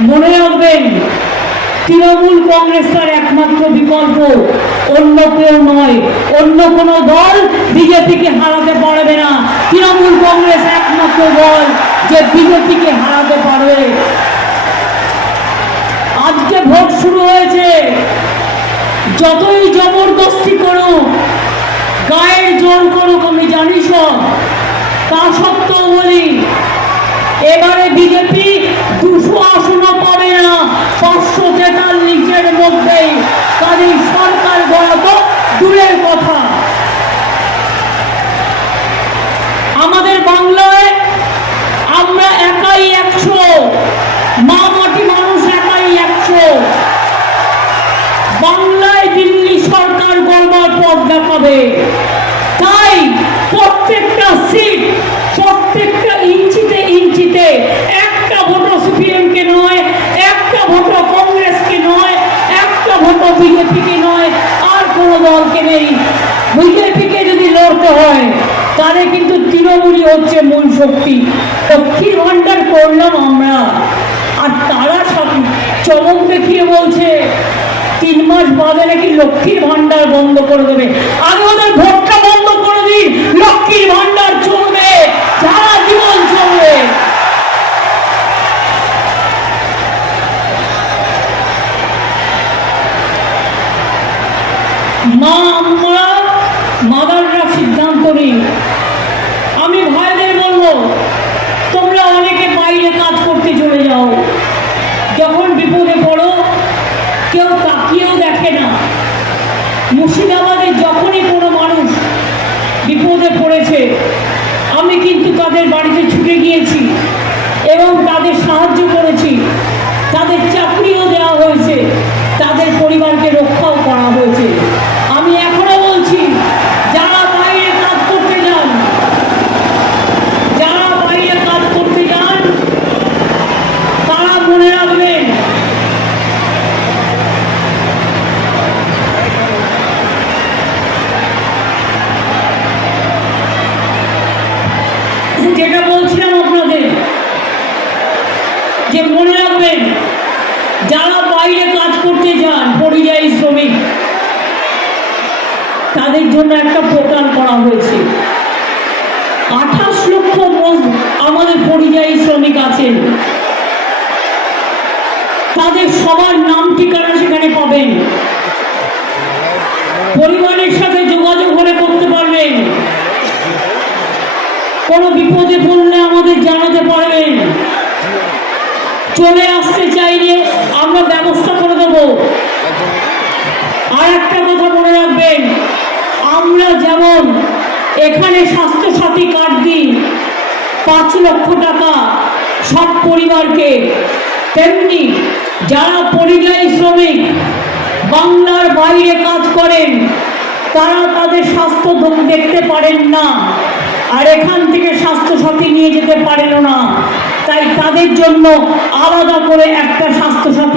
মনে রাখবেন, তৃণমূল কংগ্রেস তার একমাত্র বিকল্প অন্য কেউ নয়, অন্য কোনো দল বিজেপিকে হারাতে পারবে না। তৃণমূল কংগ্রেস একমাত্র দল যে বিজেপিকে হারাতে পারবে। আজকে ভোট শুরু হয়েছে। যতই জবরদস্তি করো গায়ের জোর করুক, আমি জানি সব। তা সত্ত্বেও বলি কাজেই সরকার তো দূরের কথা। আমাদের বাংলায় আমরা একাই একশো মা মাটি মানুষ একাই একশো। বাংলায় দিল্লি সরকার গর্বার পথ দেখাবে। তাই প্রত্যেকটা সিট প্রত্যেকটা ইঞ্চিতে ইঞ্চিতে একটা ভোট সিপিএম কে নয় একটা ভোট কংগ্রেসকে নয় একটা ভোট বিজেপিকে নয় আর কোনো দলকে নেই। বিজেপিকে যদি লড়তে হয়, তাহলে কিন্তু তৃণমূলই হচ্ছে মূল শক্তি। লক্ষ্মীর ভাণ্ডার করলাম আমরা। আর তারা চমক দেখিয়ে বলছে, তিন মাস বাদে নাকি লক্ষ্মীর ভান্ডার বন্ধ করে দেবে। আগে মা আমরা মাদাররা সিদ্ধান্ত নিই আমি ভাইদের বলব, তোমরা অনেকে বাইরে কাজ করতে চলে যাও। যখন বিপদে পড়ো, কেউ তাকিয়েও দেখে না। মুর্শিদাবাদে যখনই কোনো মানুষ বিপদে পড়েছে, আমি কিন্তু তাদের বাড়িতে ছুটে গিয়েছি এবং তাদের সাহায্য করেছি। তাদের চাকরিও দেওয়া হয়েছে তাদের পরিবারকে রক্ষাও করা হয়েছে আমি এখনও বলছি যারা বাইরে কাজ করতে যান যারা বাইরে কাজ করতে যান তারা মনে রাখবেন যেটা বলছিলাম আপনাদের, যে মনে রাখবেন, যারা বাইরে কাজ করতে যান, পরিযায়ী শ্রমিক, তাদের জন্য একটা পোর্টাল করা হয়েছে। আঠাশ লক্ষ আমাদের পরিযায়ী শ্রমিক আছেন। তাদের সবার নাম ঠিকানা সেখানে পাবেন। পরিবারের সাথে যোগাযোগ করে করতে পারবেন কোনো বিপদে পড়লে আমাদের জানাতে পারবেন চলে আসতে চাইলে আমরা ব্যবস্থা করে দেবো। আর একটা কথা মনে রাখবেন, আমরা যেমন এখানে স্বাস্থ্যসাথী কার্ড দিই, পাঁচ লক্ষ টাকা সব পরিবারকে, তেমনি যারা পরিযায়ী শ্রমিক, বাংলার বাইরে কাজ করেন, তারা তাদের স্বাস্থ্য দেখতে পারেন না। আর এখান থেকে স্বাস্থ্যসাথী নিয়ে যেতে পারেন না। তাই তাদের জন্য আলাদা করে একটা স্বাস্থ্যসাথী